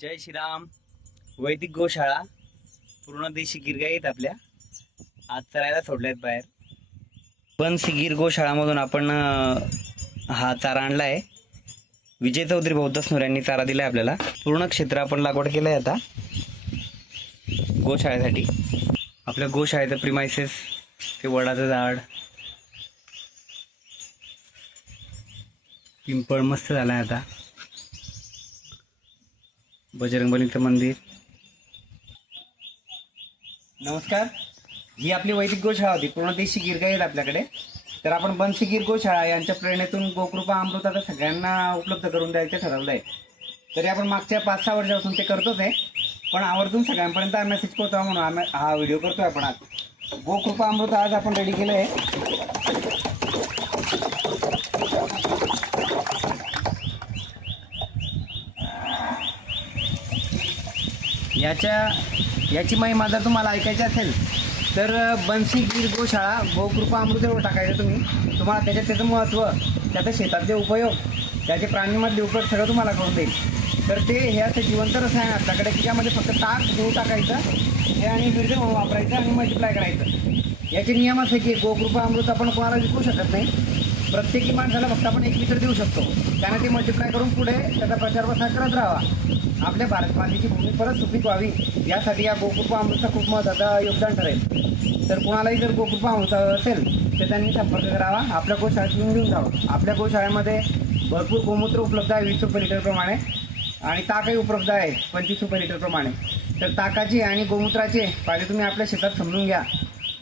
जय श्रीराम. वैदिक गोशाळा पूर्ण देशी गिर गाई आहेत आपल्या. आज चरायला सोडल्यात बाहेर. बनसी गिर गोशाळामधून आपण हा चारा आणला आहे. विजय चौधरी बौद्धस्नोर यांनी चारा दिलाय आपल्याला. पूर्ण क्षेत्र आपण लागवड केलंय आता गोशाळेसाठी. आपल्या गोशाळेचं प्रिमायसेस ते वडाचं झाड, पिंपळ मस्त झालाय आता. बजरंगबलीचं मंदिर. नमस्कार. ही आपली वैदिक गोशाळा होती. पूर्ण देशी गिर गाई आहेत आपल्याकडे. तर आपण बनसी गिर गोशाळा यांच्या प्रेरणेतून गोकृपा अमृत आता सगळ्यांना उपलब्ध करून द्यायचं ठरवलं आहे. तरी आपण मागच्या 5-6 वर्षापासून ते करतोच आहे, पण आवर्जून सगळ्यांपर्यंत हा मेसेज पोहोचावा म्हणून हा व्हिडिओ करतोय आपण. आज गोकृपा अमृत आज आपण रेडी केलं आहे. याची महिमा जर तुम्हाला ऐकायची असेल तर बनसी गिर गोशाळा गोकृपा अमृतवर टाकायचं तुम्ही. तुम्हाला त्याचं महत्त्व, त्याचं शेतातले उपयोग, त्याचे प्राणीमधले उपयोग सगळं तुम्हाला कळून देईल. तर ते हे असं जिवंत रसायन आपल्याकडे की ज्यामध्ये फक्त ताक गहू टाकायचं हे आणि बिरजे वापरायचं आणि मल्टिप्लाय करायचं. याचे नियम असे की गोकृपा अमृत आपण कोणाला विकू शकत नाही. प्रत्येकी माणसाला फक्त आपण 1 लिटर देऊ शकतो. त्याने ते मल्टिप्लाय करून पुढे त्याचा प्रचार प्रसार करत राहावा. आपल्या भारत मातेची भूमी परत सुपीक व्हावी यासाठी या गोकृपा अमृतचा खूप महत्त्वाचं योगदान ठरेल. तर कोणालाही जर गोकृपा अमृत असेल तर त्यांनी संपर्क करावा. आपल्या गोशाळेत येऊन घेऊन जावं. आपल्या गोशाळेमध्ये भरपूर गोमूत्र उपलब्ध आहे 20 रुपये लिटरप्रमाणे, आणि ताकही उपलब्ध आहे 25 रुपये लिटरप्रमाणे. तर ताकाचे आणि गोमूत्राचे फायदे तुम्ही आपल्या शेतात समजून घ्या.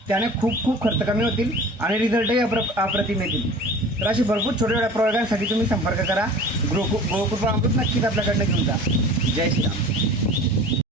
त्याने खूप खर्च कमी होतील आणि रिझल्टही अप्रतिम येतील. तर अशी भरपूर छोट्या प्रयोगांसाठी तुम्ही संपर्क करा. गोकृपा अमृत नक्कीच आपल्याकडनं घेऊन जा. जय श्रीराम.